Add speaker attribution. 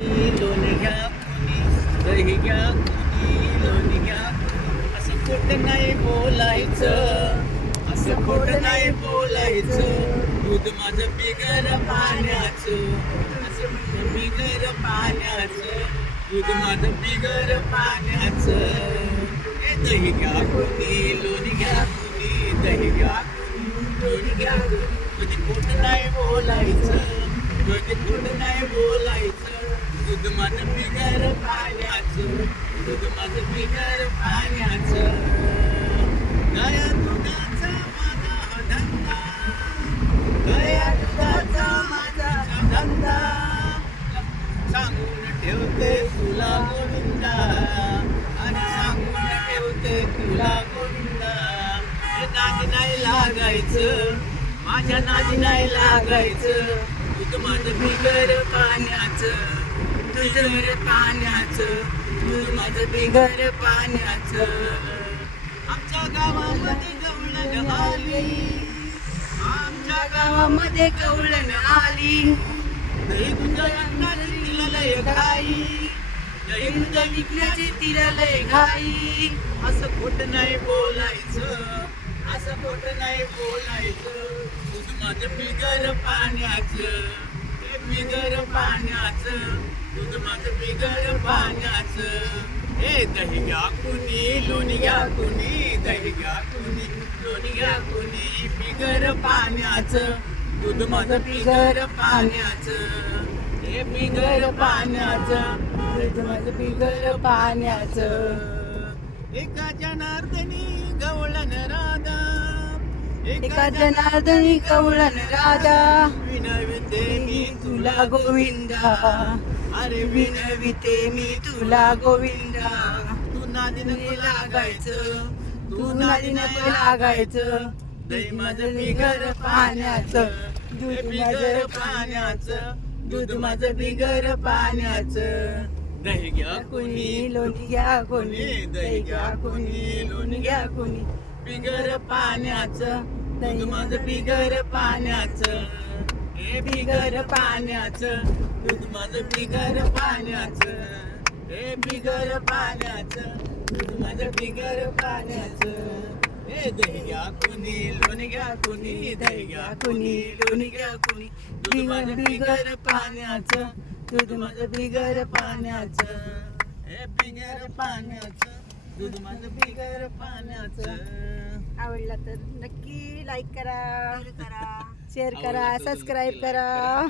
Speaker 1: लोणी घ्या कुणी दही घ्या कुणी लोणी घ्या असं खोट नाही बोलायचं असं खोट नाही बोलायचं दूध माझं बिगर पाण्याचं असं माझं बिगर पाण्याचं दूध माझं बिगर पाण्याचं हे दही घ्या कुणी लोणी घ्या कुणी दही घ्या लोणी घ्या कधी खोट नाही बोलायचं कधी खोट नाही बोलायचं. दूध माझं बिगर पाण्याचं दूध माझं बिगर पाण्याचं. गया दुधाचा माझा धंदा गया दुधाचा माझा धंदा. सांगून ठेवते तुला गोविंदा आणि सांगून ठेवते तुला गोविंदा. हे नादी नाही लागायचं माझ्या नादी नाही लागायचं. तुझं माझं बिगर पाण्याचं तुझं पाण्याचं तुझं माझं बिगर पाण्याचं. आमच्या गावामध्ये गवळण आली. आमच्या गावामध्ये गवळण आली. दही दुध विकण्याची तिला लय घाई. दही दुध विकण्याची तिला लय घाई. असं खोट नाही बोलायचं. असं खोट नाही बोलायचं. दूध माझं बिगर पाण्याचं. हे बिगर पाण्या बिघड माझं पाण्याचं हे दही घ्या कुणी लोणी घ्या कुणी दही घ्या कुणी लोणी घ्या कुणी बिगर पाण्याचं दूध माझं बिगर पाण्याचं हे बिगर पाण्याचं दूध माझं बिगर पाण्याचं एका जनार्दनी गवळण राधा.
Speaker 2: एका जनार्दनी गवळण राधा
Speaker 1: विनविते मी
Speaker 2: तुला गोविंदा.
Speaker 1: अरे
Speaker 2: विनविते मी तुला गोविंदा.
Speaker 1: तू नादीन
Speaker 2: लागायचं तू नादीनं लागायचं.
Speaker 1: दही माझं बिगर पाण्याचं.
Speaker 2: दूध
Speaker 1: बिगर पाण्याचं. दूध माझं बिगर पाण्याचं. दही घ्या
Speaker 2: कुणी लोणी घ्या कोणी. दही घ्या कोणी. लोणी घ्या कोणी.
Speaker 1: बिगर पाण्याचं. दूध माझं बिगर पाण्याचं. हे बिगर पाण्याचं दूध माझं बिगर पाण्याचं. हे बिगर पाण्याचं दूध माझं बिगर पाण्याचं. हे दही घ्या कुणी लोणी घ्या कुणी दही घ्या कुणी लोणी घ्या कुणी. दूध माझं बिगर पाण्याचं दूध माझं बिगर पाण्याचं. हे बिगर पाण्याचं दूध माझं बिगर पाण्याचं.
Speaker 2: आवडला तर नक्की लाईक करा.
Speaker 1: करा.
Speaker 2: शेअर करा सबस्क्राईब करा.